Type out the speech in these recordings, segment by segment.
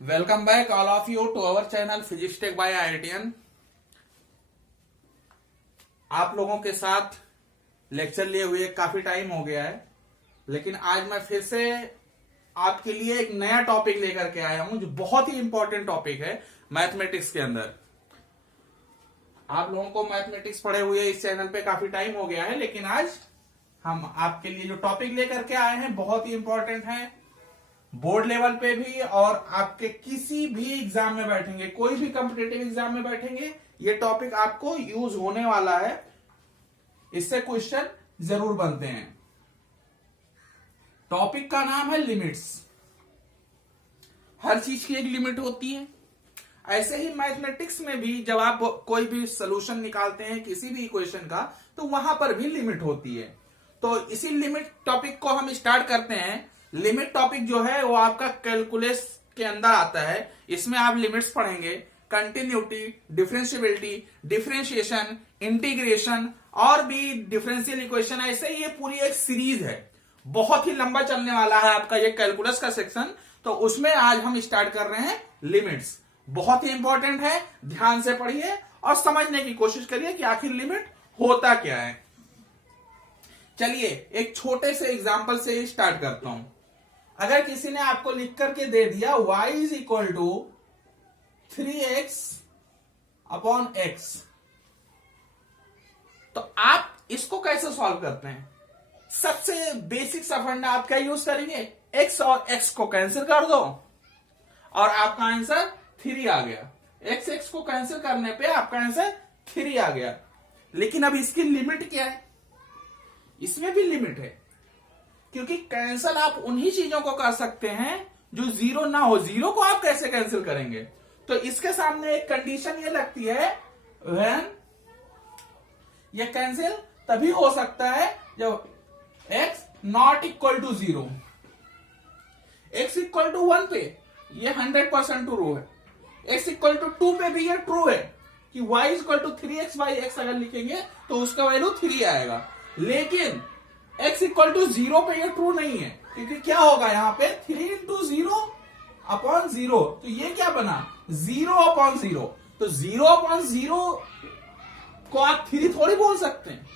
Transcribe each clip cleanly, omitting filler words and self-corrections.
Welcome back all of you to our channel Physics Tech by IITian। आप लोगों के साथ लेक्चर लिए हुए काफी टाइम हो गया है, लेकिन आज मैं फिर से आपके लिए एक नया टॉपिक लेकर के आया हूं जो बहुत ही इंपॉर्टेंट टॉपिक है मैथमेटिक्स के अंदर। आप लोगों को मैथमेटिक्स पढ़े हुए इस चैनल पे काफी टाइम हो गया है, लेकिन आज हम आपके लिए जो टॉपिक लेकर के आए हैं बहुत ही इंपॉर्टेंट है। बोर्ड लेवल पे भी और आपके किसी भी एग्जाम में बैठेंगे, कोई भी कॉम्पिटिटिव एग्जाम में बैठेंगे, ये टॉपिक आपको यूज होने वाला है। इससे क्वेश्चन जरूर बनते हैं। टॉपिक का नाम है लिमिट्स। हर चीज की एक लिमिट होती है। ऐसे ही मैथमेटिक्स में भी जब आप कोई भी सोल्यूशन निकालते हैं किसी भी इक्वेशन का, तो वहां पर भी लिमिट होती है। तो इसी लिमिट टॉपिक को हम स्टार्ट करते हैं। लिमिट टॉपिक जो है वो आपका कैलकुलस के अंदर आता है। इसमें आप लिमिट्स पढ़ेंगे, कंटिन्यूटी, डिफरेंशियबिलिटी, डिफरेंशिएशन, इंटीग्रेशन और भी डिफरेंशियल इक्वेशन। ऐसे ही ये पूरी एक सीरीज है, बहुत ही लंबा चलने वाला है आपका ये कैलकुलस का सेक्शन। तो उसमें आज हम स्टार्ट कर रहे हैं लिमिट्स। बहुत ही इंपॉर्टेंट है, ध्यान से पढ़िए और समझने की कोशिश करिए कि आखिर लिमिट होता क्या है। चलिए एक छोटे से एग्जांपल से स्टार्ट करता हूं। अगर किसी ने आपको लिख करके दे दिया y is equal to 3x upon x, तो आप इसको कैसे सॉल्व करते हैं? सबसे बेसिक सा फंडा आप क्या यूज करेंगे? x और x को कैंसिल कर दो और आपका आंसर 3 आ गया। x को कैंसिल करने पे आपका आंसर 3 आ गया। लेकिन अब इसकी लिमिट क्या है? इसमें भी लिमिट है, क्योंकि कैंसिल आप उन्हीं चीजों को कर सकते हैं जो जीरो ना हो। जीरो को आप कैसे कैंसिल करेंगे? तो इसके सामने एक कंडीशन ये लगती है, व्हेन ये कैंसिल तभी हो सकता है जब x not equal to 0। x equal to 1 पे ये 100% ट्रू है। x इक्वल टू 2 पे भी ये ट्रू है कि y equal to 3x by x अगर लिखेंगे तो उसका वैल्यू 3 आएगा। लेकिन x इक्वल टू 0 पे ये ट्रू नहीं है, क्योंकि क्या होगा यहाँ पे 3 इंटू 0 अपॉन 0, तो ये क्या बना 0 अपॉन 0। तो 0 अपॉन 0 को आप 3 थोड़ी बोल सकते हैं।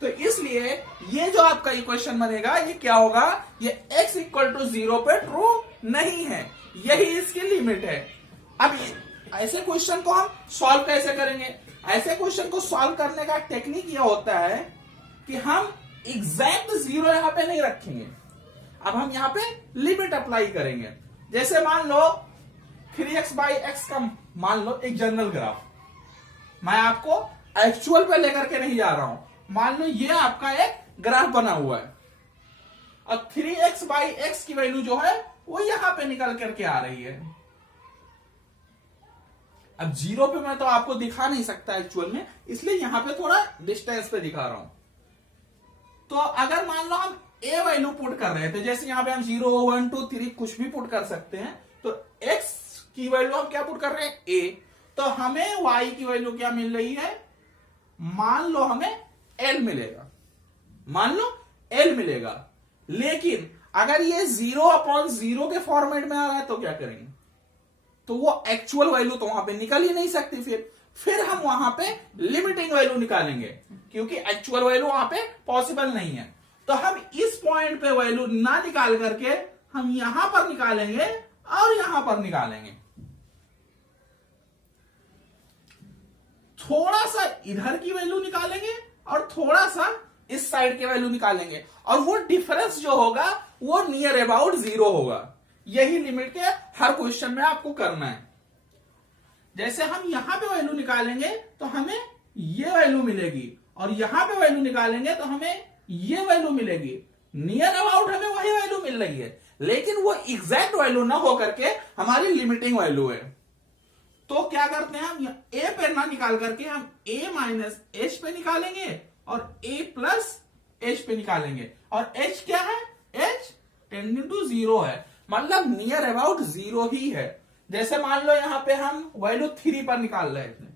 तो इसलिए ये जो आपका इक्वेशन बनेगा ये क्या होगा, ये x इक्वल टू 0 पे ट्रू नहीं है। यही इसकी लिमिट है। अब ऐसे क्वेश्चन को हम सॉल्व कैसे करेंगे? ऐसे क्वेश्चन को सॉल्व करने का टेक्निक यह होता है कि हम एग्जैक्ट 0 यहां पे नहीं रखेंगे। अब हम यहां पे लिमिट अप्लाई करेंगे। जैसे मान लो 3x बाई एक्स का मान लो एक जनरल ग्राफ, मैं आपको एक्चुअल पे लेकर के नहीं जा रहा हूं। मान लो ये आपका एक ग्राफ बना हुआ है और 3x बाई एक्स की वैल्यू जो है वो यहां पे निकल करके आ रही है। अब 0 पे मैं तो आपको दिखा नहीं सकता एक्चुअल में, इसलिए यहां पे थोड़ा डिस्टेंस पे दिखा रहा हूं। तो अगर मान लो हम a वैल्यू पुट कर रहे थे, जैसे यहां पे हम 0 1 2 3 कुछ भी पुट कर सकते हैं, तो x की वैल्यू हम क्या पुट कर रहे हैं a, तो हमें y की वैल्यू क्या मिल रही है? मान लो हमें l मिलेगा, मान लो l मिलेगा। लेकिन अगर ये 0 अपॉन 0 के फॉर्मेट में आ रहा है तो क्या करेंगे? तो वो एक्चुअल वैल्यू तो वहां पे निकल ही नहीं सकती। फिर हम वहां पे लिमिटिंग वैल्यू निकालेंगे, क्योंकि एक्चुअल वैल्यू वहां पे पॉसिबल नहीं है। तो हम इस पॉइंट पे वैल्यू ना निकाल करके हम यहां पर निकालेंगे और यहां पर निकालेंगे। थोड़ा सा इधर की वैल्यू निकालेंगे और थोड़ा सा इस साइड की वैल्यू निकालेंगे, और वो डिफरेंस जो होगा वो नियर अबाउट 0 होगा। यही लिमिट के हर क्वेश्चन में आपको करना है। जैसे हम यहां पे वैल्यू निकालेंगे तो हमें ये वैल्यू मिलेगी, और यहां पे वैल्यू निकालेंगे तो हमें ये वैल्यू मिलेगी। नियर अबाउट हमें वही वैल्यू मिल रही है, लेकिन वो एग्जैक्ट वैल्यू ना हो करके हमारी लिमिटिंग वैल्यू है। तो क्या करते हैं, हम a पे ना निकाल करके हम a माइनस h पे निकालेंगे और a प्लस h पे निकालेंगे। और h क्या है? h टेंडिंग टू 0 है, मतलब नियर अबाउट 0 ही है। जैसे मान लो यहां पे हम वैल्यू 3 पर निकाल रहे थे,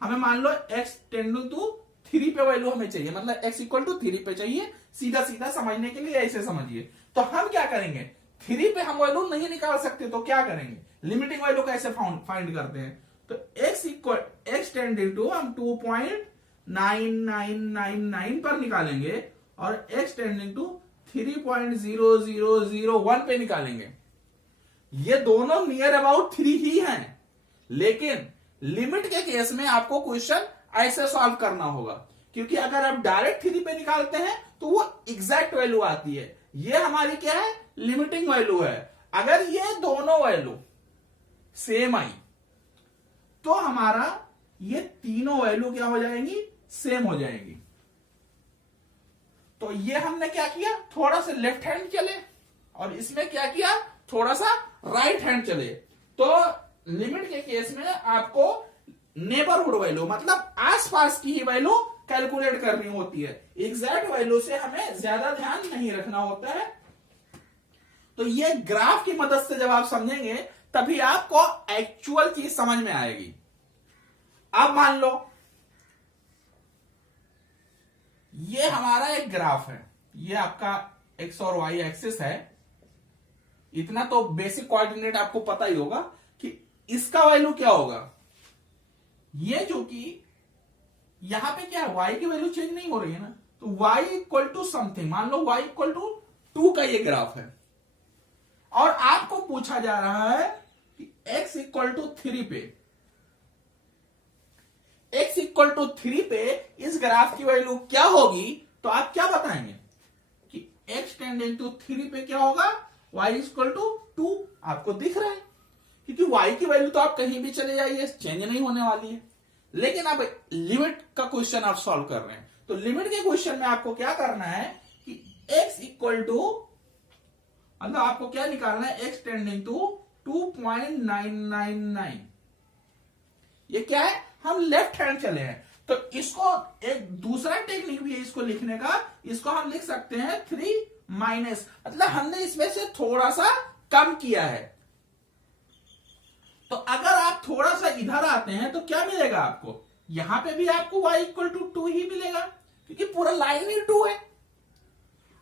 हमें मान लो x टेंडिंग टू 3 पे वैल्यू हमें चाहिए, मतलब x इक्वल टू 3 पे चाहिए। सीधा सीधा समझने के लिए ऐसे समझिए। तो हम क्या करेंगे, 3 पे हम वैल्यू नहीं निकाल सकते तो क्या करेंगे, लिमिटिंग वैल्यू कैसे फाइंड करते हैं? तो x टेंडिंग टू हम 2.9999 पर निकालेंगे और x टेंडिंग टू 3.0001 पे निकालेंगे। ये दोनों नियर अबाउट 3 ही हैं, लेकिन लिमिट के केस में आपको क्वेश्चन ऐसे सॉल्व करना होगा, क्योंकि अगर आप डायरेक्ट 3 पे निकालते हैं तो वो एग्जैक्ट वैल्यू आती है। ये हमारी क्या है? लिमिटिंग वैल्यू है। अगर ये दोनों वैल्यू सेम आई तो हमारा ये तीनों वैल्यू क्या हो जाएंगी? सेम हो जाएंगी। तो ये हमने क्या किया? थोड़ा सा लेफ्ट हैंड चले और इसमें क्या किया? थोड़ा सा राइट हैंड चले। तो लिमिट के केस में आपको नेबरहुड वैल्यू मतलब आसपास की ही वैल्यू कैलकुलेट करनी होती है। एग्जैक्ट वैल्यू से हमें ज्यादा ध्यान नहीं रखना होता है। तो ये ग्राफ की मदद से जब आप समझेंगे तभी आपको एक्चुअल चीज समझ में आएगी। अब मान लो ये हमारा एक ग्राफ है, ये आपका एक्स और वाई एक्सिस है। इतना तो बेसिक कोऑर्डिनेट आपको पता ही होगा कि इसका वैल्यू क्या होगा। ये जो कि यहां पे क्या है? y की वैल्यू चेंज नहीं हो रही है ना, तो y इक्वल टू समथिंग, मान लो y इक्वल टू 2 का ये ग्राफ है और आपको पूछा जा रहा है कि x इक्वल टू 3 पे, x इक्वल टू 3 पे इस ग्राफ की वैल्यू क्या होगी? तो आप क्या बताएंगे कि x टेंडिंग टू 3 पे क्या होगा? y इक्वल टू 2 आपको दिख रहा है, क्योंकि y की वैल्यू तो आप कहीं भी चले जाइए चेंज नहीं होने वाली है। लेकिन अब लिमिट का क्वेश्चन आप सॉल्व कर रहे हैं, तो लिमिट के क्वेश्चन में आपको क्या करना है कि x इक्वल टू मतलब आपको क्या निकालना है? x tending to 2.999। ये क्या है? हम लेफ्ट हैंड चले हैं, तो इसको एक दूसरा टेक्निक भी है इसको लिखने का। इसको हम लिख सकते हैं 3 माइनस, मतलब हमने इसमें से थोड़ा सा कम किया है। तो अगर आप थोड़ा सा इधर आते हैं तो क्या मिलेगा आपको? यहां पे भी आपको y इक्वल टू 2 ही मिलेगा, क्योंकि पूरा लाइन ही 2 है।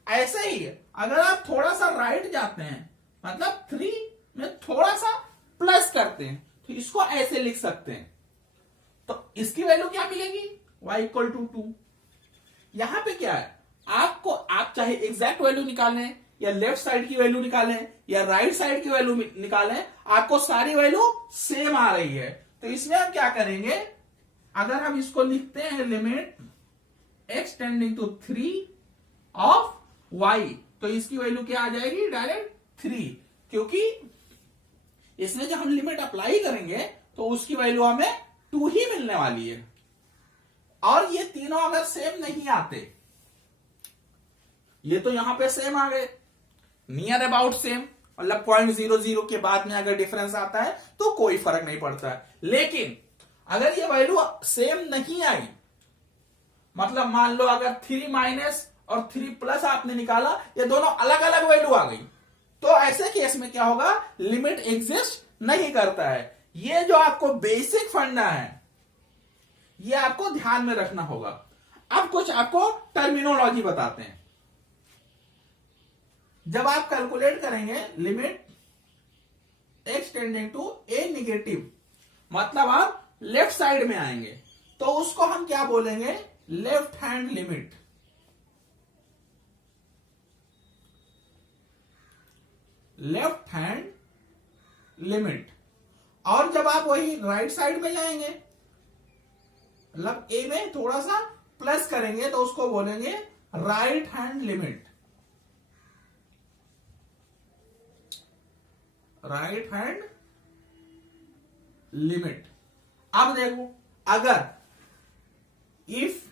ऐसे ही अगर आप थोड़ा सा राइट जाते हैं, मतलब 3 में थोड़ा सा प्लस करते हैं, तो इसको ऐसे लिख सकते हैं। तो इसकी वैल्यू क्या मिलेगी? y equal to 2। यहां पे क्या है? आपको आप चाहे एग्जैक्ट वैल्यू निकालें या लेफ्ट साइड की वैल्यू निकालें या राइट साइड की वैल्यू निकालें, आपको सारी वैल्यू सेम आ रही है। तो इसमें हम क्या करेंगे? अगर हम इसको लिखते हैं limit x tending to 3 of y, तो इसकी वैल्यू क्या आ जाएगी? डायरेक्ट 3, क्योंकि इसमें जब हम लिमिट अप्लाई करेंगे तो उसकी वैल्यू हमें 2 ही मिलने वाली है। और ये तीनों अगर सेम नहीं आते, ये तो यहां पे सेम आ गए, नियर अबाउट सेम, मतलब 0.00 के बाद में अगर डिफरेंस आता है तो कोई फर्क नहीं पड़ता है। लेकिन अगर ये वैल्यू सेम नहीं आई, मतलब मान लो अगर 3 माइनस और 3 प्लस आपने निकाला, ये दोनों अलग अलग वैल्यू आ गई, तो ऐसे केस में क्या होगा? लिमिट एग्जिस्ट नहीं करता है। ये जो आपको बेसिक फंडा है ये आपको ध्यान में रखना होगा। अब कुछ आपको टर्मिनोलॉजी बताते हैं। जब आप कैलकुलेट करेंगे limit x tending to a negative, मतलब आप लेफ्ट साइड में आएंगे, तो उसको हम क्या बोलेंगे? Left hand limit. Left hand limit. और जब आप वही राइट साइड में जाएंगे, मतलब a में थोड़ा सा प्लस करेंगे, तो उसको बोलेंगे right hand limit. Right hand limit. अब देखो, अगर if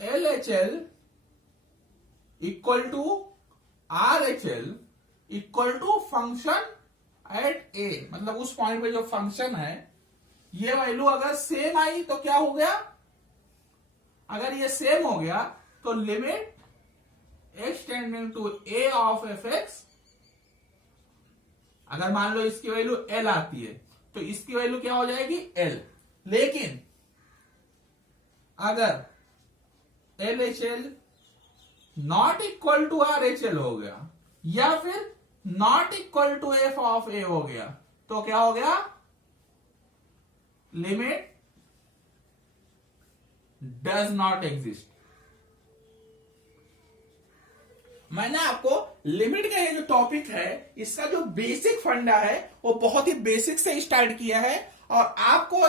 LHL equal to RHL equal to function at A, मतलब उस पॉइंट पे जो फंक्शन है ये वैल्यू अगर सेम आई तो क्या हो गया? अगर ये सेम हो गया तो limit x tending to A of fx, अगर मान लो इसकी वैल्यू L आती है तो इसकी वैल्यू क्या हो जाएगी? L। लेकिन अगर LHL not equal to RHL हो गया, या फिर not equal to F of A हो गया, तो क्या हो गया, लिमिट डज नॉट एग्जिस्ट। मैंने आपको लिमिट का ये जो टॉपिक है, इसका जो बेसिक फंडा है वो बहुत ही बेसिक से स्टार्ट किया है, और आपको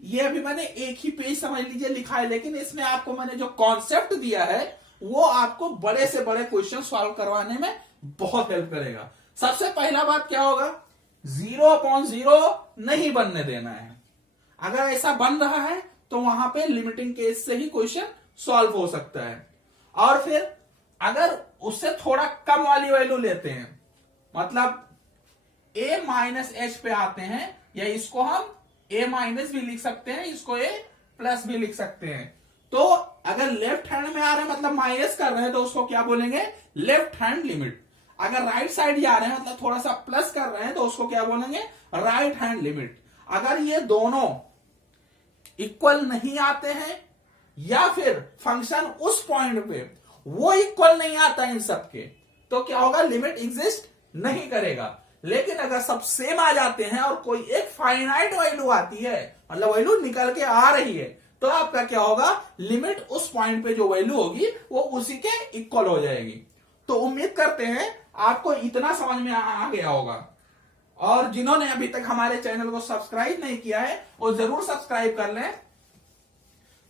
ये अभी मैंने एक ही पेज समझ लीजिए लिखा है, लेकिन इसमें आपको मैंने जो कॉन्सेप्ट दिया है वो आपको बड़े से बड़े क्वेश्चन सॉल्व करवाने में बहुत हेल्प करेगा। सबसे पहला बात क्या होगा, 0/0 नहीं बनने देना है। अगर ऐसा बन रहा है तो वहां पे लिमिटिंग केस से ही क्वेश्चन सॉल्व हो सकता है। और फिर अगर उससे थोड़ा कम वाली वैल्यू लेते हैं, मतलब a माइनस एच पे आते हैं, या इसको हम a माइनस भी लिख सकते हैं, इसको a प्लस भी लिख सकते हैं। तो अगर लेफ्ट हैंड में आ रहे हैं मतलब माइनस कर रहे हैं, तो उसको क्या बोलेंगे, लेफ्ट हैंड लिमिट। अगर राइट साइड जा रहे हैं मतलब थोड़ा सा प्लस कर रहे हैं, तो उसको क्या बोलेंगे, राइट हैंड लिमिट। अगर ये दोनों इक्वल नहीं आते हैं, या फिर फंक्शन उस पॉइंट पे वो इक्वल नहीं आता इन सबके, तो क्या होगा, लिमिट एग्जिस्ट नहीं करेगा। लेकिन अगर सब सेम आ जाते हैं और कोई एक फाइनाइट वैल्यू आती है, मतलब वैल्यू निकल के आ रही है, तो आपका क्या होगा, लिमिट उस पॉइंट पे जो वैल्यू होगी वो उसी के इक्वल हो जाएगी। तो उम्मीद करते हैं आपको इतना समझ में आ गया होगा। और जिन्होंने अभी तक हमारे चैनल को सब्सक्राइब नहीं किया है वो जरूर सब्सक्राइब कर लें,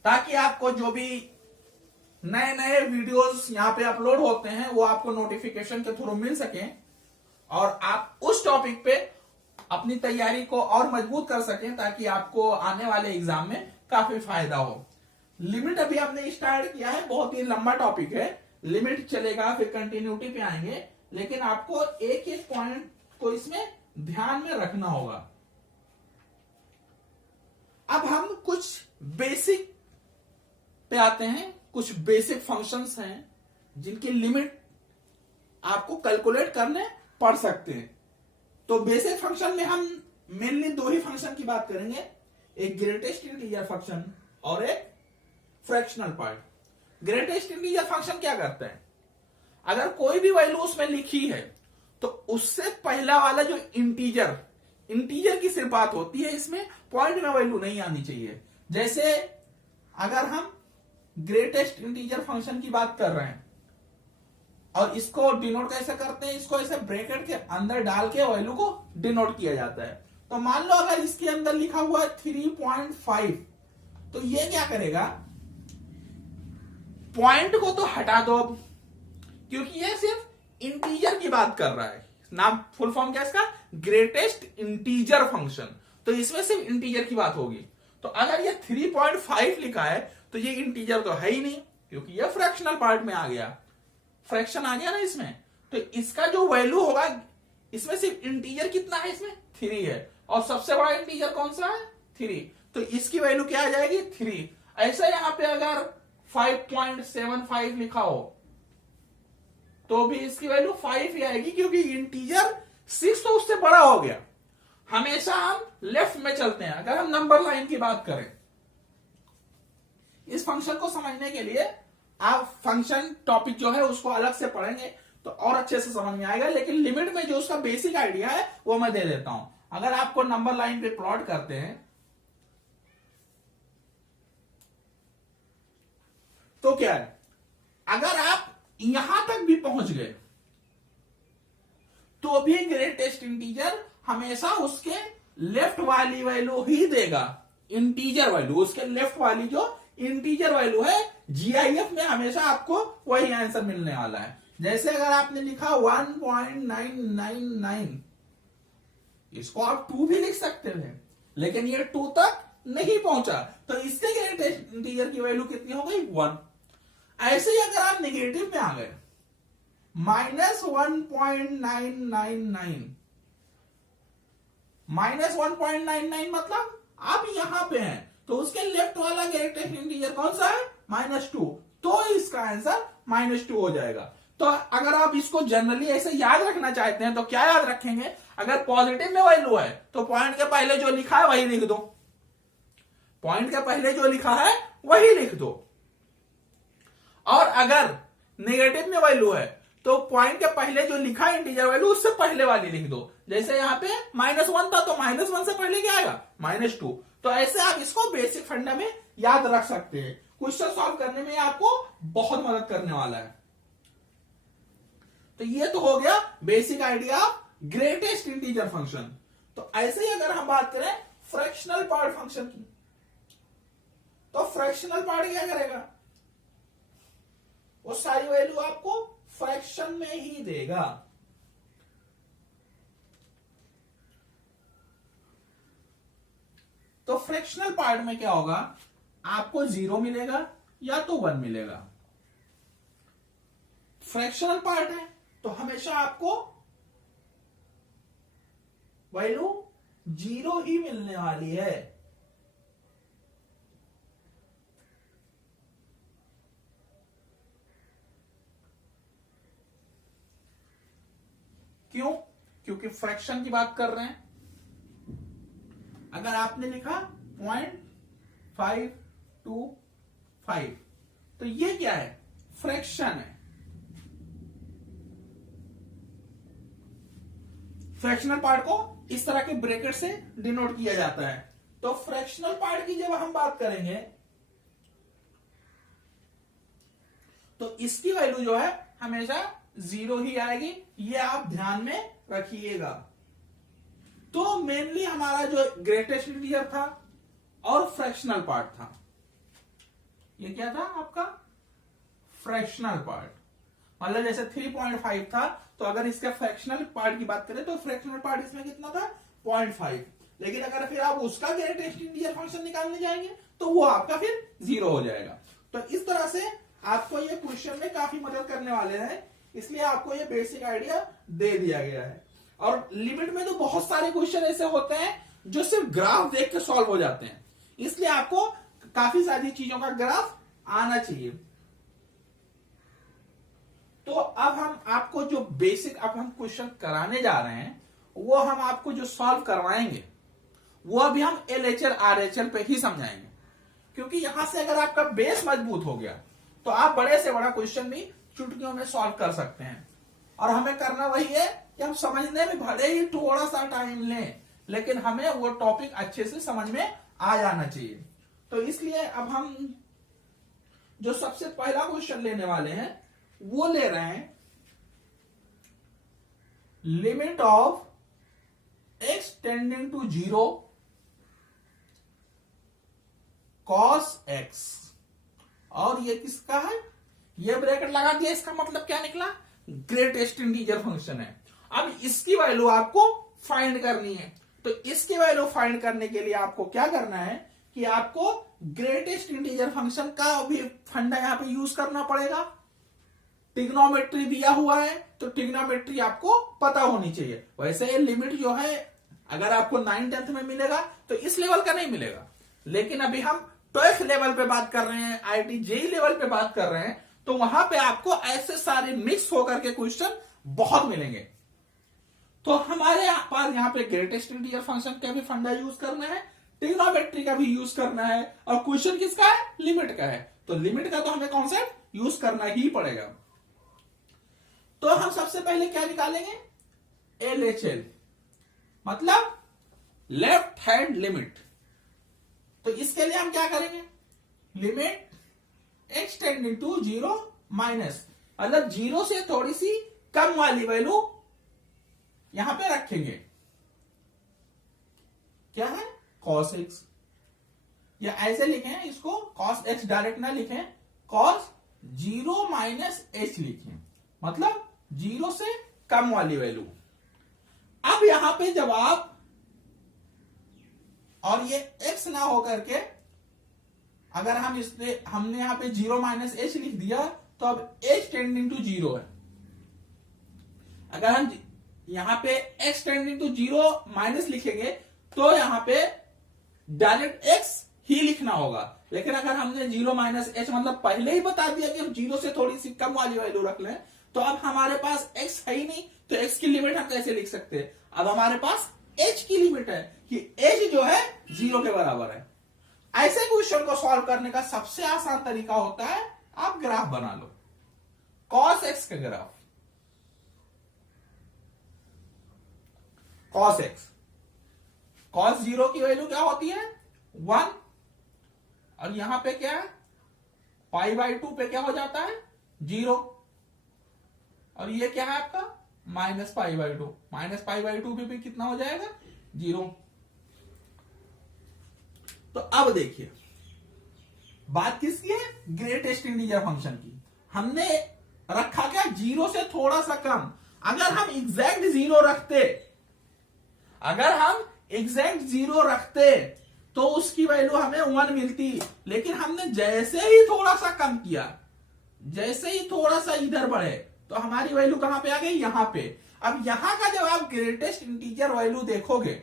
ताकि आपको जो भी नए नए वीडियोस यहां पे अपलोड होते हैं वो आपको नोटिफिकेशन के थ्रू मिल सके, और आप उस टॉपिक पे अपनी तैयारी को और मजबूत कर सकें, ताकि आपको आने वाले एग्जाम में काफी फायदा हो। लिमिट अभी हमने स्टार्ट किया है, बहुत ही लंबा टॉपिक है, लिमिट चलेगा, फिर कंटिन्यूटी पे आएंगे, लेकिन आपको एक एक पॉइंट को इसमें ध्यान में रखना होगा। अब हम कुछ बेसिक पे आते हैं। कुछ बेसिक फंक्शंस हैं जिनकी लिमिट आपको कैलकुलेट करने पड़ सकते हैं। तो बेसिक फंक्शन में हम मेनली दो ही फंक्शन की बात करेंगे, एक ग्रेटेस्ट इंटीजर फंक्शन और एक fractional part. Greatest integer function क्या करता है, अगर कोई भी वैल्यू उसमें लिखी है तो उससे पहला वाला जो इंटीजर की सिर्फ बात होती है, इसमें पॉइंट में वैल्यू नहीं आनी चाहिए। जैसे अगर हम ग्रेटेस्ट इंटीजर फंक्शन की बात कर रहे हैं और इसको डिनोट कैसे करते हैं, इसको ऐसे ब्रैकेट के अंदर डाल के वैल्यू को डिनोट किया जाता है। तो मान लो अगर इसके अंदर लिखा हुआ है 3.5, तो ये क्या करेगा, पॉइंट को तो हटा दो अब, क्योंकि ये सिर्फ इंटीजर की बात कर रहा है। नाम फुल फॉर्म क्या है इसका, ग्रेटेस्ट इंटीजर फंक्शन, तो इसमें सिर्फ इंटीजर की बात होगी। तो अगर ये 3.5 लिखा है तो ये इंटीजर तो है ही नहीं, क्योंकि ये फ्रैक्शनल पार्ट में आ गया, फ्रैक्शन आ गया ना इसमें। तो इसका जो वैल्यू होगा, इसमें सिर्फ इंटीजर कितना है, इसमें 3 है, और सबसे बड़ा इंटीजर कौन सा है, 3, तो इसकी वैल्यू क्या आ जाएगी, 3। ऐसा यहां पे अगर 5.75 लिखा हो तो भी इसकी वैल्यू 5 ही आएगी, क्योंकि इंटीजर 6 तो उससे बड़ा हो गया। हमेशा हम लेफ्ट में चलते हैं। अगर हम नंबर लाइन की बात करें, इस फंक्शन को समझने के लिए आप फंक्शन टॉपिक जो है उसको अलग से पढ़ेंगे तो और अच्छे से समझ में आएगा, लेकिन लिमिट में जो उसका बेसिक आइडिया है वो मैं दे देता हूं। अगर आपको नंबर लाइन पे प्लॉट करते हैं तो क्या है, अगर आप यहां तक भी पहुंच गए तो भी ग्रेटेस्ट इंटीजर हमेशा उसके लेफ्ट वाली वैल्यू ही देगा, इंटीजर वैल्यू, उसके लेफ्ट वाली जो इंटीजर वैल्यू है, जीआईएफ में हमेशा आपको वही आंसर मिलने वाला है। जैसे अगर आपने लिखा 1.999, इसको आप 2 भी लिख सकते थे, लेकिन ये 2 तक नहीं पहुंचा, तो इसके ग्रेटेस्ट इंटीजर की वैल्यू कितनी हो गई, 1। ऐसे ही अगर आप नेगेटिव में आ गए, -1.999 मतलब आप यहां पे हैं, तो उसके लेफ्ट वाला ग्रेटेस्ट इंटीजर कौन सा है, -2, तो इसका आंसर -2 हो जाएगा। तो अगर आप इसको जनरली ऐसे याद रखना चाहते हैं तो क्या याद रखेंगे, अगर पॉजिटिव में वैल्यू है तो पॉइंट के पहले जो लिखा है वही लिख दो, पॉइंट के पहले जो लिखा है वही लिख दो। और अगर नेगेटिव में वैल्यू है तो पॉइंट के पहले जो लिखा इंटीजर वैल्यू उससे पहले वाली लिख दो। जैसे यहाँ पे -1 था तो -1 से पहले क्या आएगा -2। तो ऐसे आप इसको बेसिक फंडा में याद रख सकते हैं। क्वेश्चन सॉल्व करने में आपको बहुत मदद करने वाला है। तो ये तो हो गया basic idea of greatest integer function. तो ऐसे ही अगर हम बात करें फ्रैक्शनल पार्ट फंक्शन की, तो फ्रैक्शनल पार्ट क्या करेगा, वो सारी वैल्यू आपको फ्रैक्शन में ही देगा। तो फ्रैक्शनल पार्ट में क्या होगा, आपको 0 मिलेगा या तो 1 मिलेगा। फ्रैक्शनल पार्ट है तो हमेशा आपको वैल्यू 0 ही मिलने वाली है। क्यों? क्योंकि फ्रैक्शन की बात कर रहे हैं। अगर आपने लिखा 0.525 तो ये क्या है, फ्रैक्शन है। फ्रैक्शनल पार्ट को इस तरह के ब्रैकेट से डिनोट किया जाता है। तो फ्रैक्शनल पार्ट की जब हम बात करेंगे तो इसकी वैल्यू जो है हमेशा 0 ही आएगी, ये आप ध्यान में रखिएगा। तो मेनली हमारा जो ग्रेटेस्ट इंटीजर था और फ्रैक्शनल पार्ट था, ये क्या था आपका फ्रैक्शनल पार्ट। मतलब जैसे 3.5 था तो अगर इसका फ्रैक्शनल पार्ट की बात करें तो फ्रैक्शनल पार्ट इसमें कितना था 0.5। लेकिन अगर फिर आप उसका ग्रेटेस्ट इंटीजर फंक्शन निकालने जाएंगे तो वो आपका फिर 0 हो जाएगा। तो इस तरह से आपको ये क्वेश्चन में काफी मदद करने वाले हैं, इसलिए आपको ये बेसिक आइडिया दे दिया गया है। और लिमिट में तो बहुत सारे क्वेश्चन ऐसे होते हैं जो सिर्फ ग्राफ देख के सॉल्व हो जाते हैं, इसलिए आपको काफी सारी चीजों का ग्राफ आना चाहिए। तो अब हम आपको जो बेसिक अब हम क्वेश्चन कराने जा रहे हैं वो हम आपको जो सॉल्व करवाएंगे वो अभी हम LHL RHL पे ही समझाएंगे। क्योंकि यहां से अगर आपका बेस मजबूत हो गया तो आप बड़े से बड़ा क्वेश्चन भी चुटकियों में सॉल्व कर सकते हैं। और हमें करना वही है कि हम समझने में भले ही थोड़ा सा टाइम लें, लेकिन हमें वो टॉपिक अच्छे से समझ में आ जाना चाहिए। तो इसलिए अब हम जो सबसे पहला क्वेश्चन लेने वाले हैं वो ले रहे हैं limit of x tending to 0 cos x। और ये किसका है, ये ब्रैकेट लगा दिया, इसका मतलब क्या निकला, ग्रेटेस्ट इंटीजर फंक्शन है। अब इसकी वैल्यू आपको फाइंड करनी है। तो इसकी वैल्यू फाइंड करने के लिए आपको क्या करना है कि आपको ग्रेटेस्ट इंटीजर फंक्शन का भी फंडा यहां पे यूज करना पड़ेगा। ट्रिग्नोमेट्री दिया हुआ है तो ट्रिग्नोमेट्री आपको पता होनी चाहिए। वैसे ये लिमिट जो है अगर आपको 9th-10th में मिलेगा तो इस लेवल का नहीं मिलेगा, लेकिन अभी हम 12th लेवल पे बात कर रहे हैं, IIT JEE लेवल पे बात कर रहे हैं, तो वहां पे आपको ऐसे सारे मिक्स होकर के क्वेश्चन बहुत मिलेंगे। तो हमारे पास यहाँ पे ग्रेटेस्ट इंटीजर फंक्शन का भी फंडा यूज करना है, ट्रिग्नोमेट्री का भी यूज करना है, और क्वेश्चन किसका है, लिमिट का है। तो लिमिट का तो हमें कॉन्सेप्ट यूज करना ही पड़ेगा। तो हम सबसे पहले क्या निकालेंगे, LHL मतलब लेफ्ट हैंड लिमिट। तो इसके लिए हम क्या करेंगे, limit x tending to 0 minus, मतलब 0 से थोड़ी सी कम वाली वैल्यू यहां पे रखेंगे, क्या है cos x, या ऐसे लिखें इसको, cos x डायरेक्ट ना लिखें, cos 0 माइनस h लिखें, मतलब 0 से कम वाली वैल्यू। अब यहां पे जब आप, और ये x ना होकर के अगर हम इसने हमने यहां पे 0 माइनस h लिख दिया तो अब h टेंडिंग टू 0 है। अगर हम यहां पे x टेंडिंग टू 0 माइनस लिखेंगे तो यहां पे डायरेक्ट x ही लिखना होगा, लेकिन अगर हमने 0 माइनस h मतलब पहले ही बता दिया कि हम 0 से थोड़ी सी कम वाली वैल्यू रख लें, तो अब हमारे पास x है ही नहीं, तो x की लिमिट हम कैसे लिख सकते हैं। अब हमारे पास h की लिमिट है कि h जो है 0 के बराबर है। ऐसे क्वेश्चन को सॉल्व करने का सबसे आसान तरीका होता है आप ग्राफ बना लो, cos x का ग्राफ। Cos x. कॉस 0 की वैल्यू क्या होती है 1, और यहां पे क्या है π/2 पे क्या हो जाता है 0, और ये क्या है आपका -π/2। -π/2 पे भी कितना हो जाएगा 0। तो अब देखिए बात किसकी है ग्रेटेस्ट इंटीजर फंक्शन की। हमने रखा क्या 0 से थोड़ा सा कम। अगर हम एग्जैक्ट 0 रखते तो उसकी वैल्यू हमें 1 मिलती, लेकिन हमने जैसे ही थोड़ा सा कम किया, जैसे ही थोड़ा सा इधर बढ़े तो हमारी वैल्यू कहां पे आ गई यहां पे। अब यहां का जब आप ग्रेटेस्ट इंटीजर वैल्यू देखोगे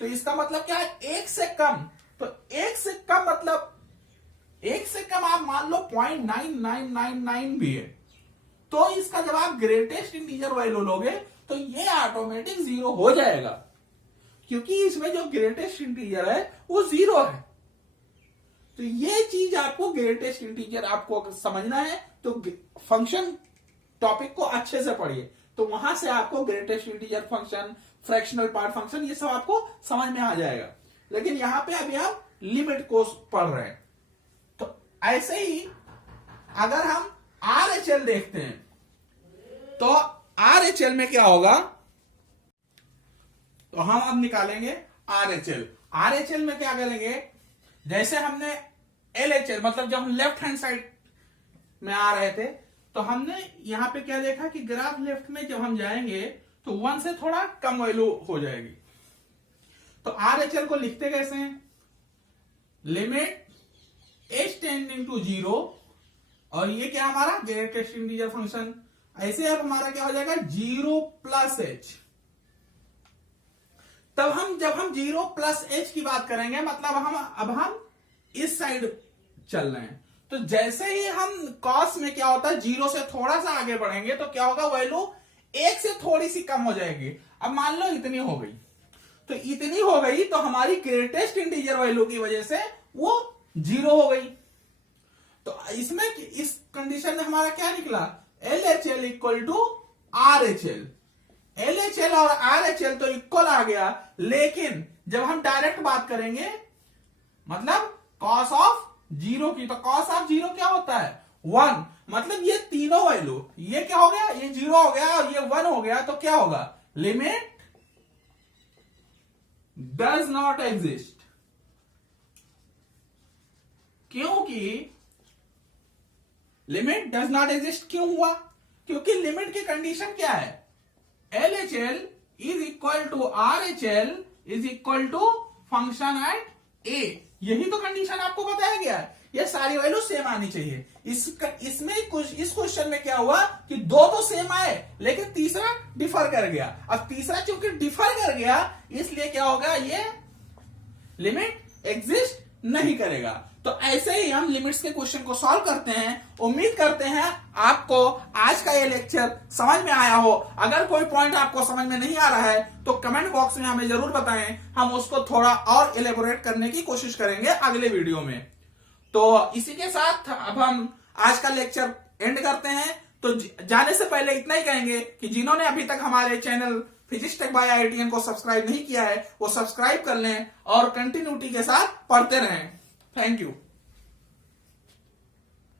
तो इसका मतलब क्या है 1 से कम। तो 1 से कम मतलब 1 से कम आप मान लो 0.9999 भी है, तो इसका जब आप ग्रेटेस्ट इंटीजर वैल्यू लोगे तो ये ऑटोमेटिक 0 हो जाएगा, क्योंकि इसमें जो ग्रेटेस्ट इंटीजर है वो 0 है। तो ये चीज आपको ग्रेटेस्ट इंटीजर आपको समझना है तो फंक्शन टॉपिक को अच्छे से पढ़िए, तो वहां से आपको greatest integer function, fractional part function, ये सब आपको समझ में आ जाएगा। लेकिन यहां पे अभी हम लिमिट को पढ़ रहे हैं। तो ऐसे ही अगर हम RHL देखते हैं तो RHL में क्या होगा, तो हम अब निकालेंगे RHL। RHL में क्या करेंगे, जैसे हमने LHL मतलब जब हम लेफ्ट हैंड साइड में आ रहे थे तो हमने यहां पे क्या देखा कि ग्राफ लेफ्ट में जब हम जाएंगे तो 1 से थोड़ा कम वैल्यू हो जाएगी। तो RHL को लिखते कैसे हैं, लिमिट h टेंडिंग टू 0, और ये क्या हमारा ग्रेटेस्ट इंटीजर फंक्शन। ऐसे अब हमारा क्या हो जाएगा 0 + h। तब जब हम 0 + h की बात करेंगे मतलब अब हम इस साइड चल रहे हैं, तो जैसे ही हम कॉस में क्या होता है 0 से थोड़ा सा आगे बढ़ेंगे तो क्या होगा वैल्यू 1 से थोड़ी सी कम हो जाएगी। अब मान लो इतनी हो गई, तो इतनी हो गई तो हमारी ग्रेटेस्ट इंटीजर वैल्यू की वजह से वो 0 हो गई। तो इसमें इस कंडीशन में हमारा क्या निकला LHL = RHL। LHL और RHL तो इक्वल आ गया, लेकिन जब हम डायरेक्ट बात करेंगे मतलब cos ऑफ 0 की, तो cos ऑफ 0 क्या होता है 1। मतलब ये तीनों वैल्यू, ये क्या हो गया ये 0 हो गया और ये 1 हो गया, तो क्या होगा लिमिट डज नॉट एग्जिस्ट। क्योंकि लिमिट डज नॉट एग्जिस्ट क्यों हुआ, क्योंकि लिमिट की कंडीशन क्या है LHL = RHL = function at A। यही तो कंडीशन आपको बताया गया है, ये सारी वैल्यू सेम आनी चाहिए। इसमें इस क्वेश्चन में क्या हुआ कि 2 तो सेम आए लेकिन तीसरा डिफर कर गया। अब तीसरा चूंकि डिफर कर गया इसलिए क्या होगा ये लिमिट एग्जिस्ट नहीं करेगा। तो ऐसे ही हम लिमिट्स के क्वेश्चन को सॉल्व करते हैं। उम्मीद करते हैं आपको आज का ये लेक्चर समझ में आया हो। अगर कोई पॉइंट आपको समझ में नहीं आ रहा है तो कमेंट बॉक्स में हमें जरूर बताएं, हम उसको थोड़ा और एलेबोरेट करने की कोशिश करेंगे अगले वीडियो में। तो इसी के साथ अब हम आज का लेक्चर एंड करते हैं। तो जाने से पहले इतना ही कहेंगे कि जिन्होंने अभी तक हमारे channel physics tech by IITian को सब्सक्राइब नहीं किया है वो सब्सक्राइब कर लें और कंटिन्यूटी के साथ पढ़ते रहें। Thank you.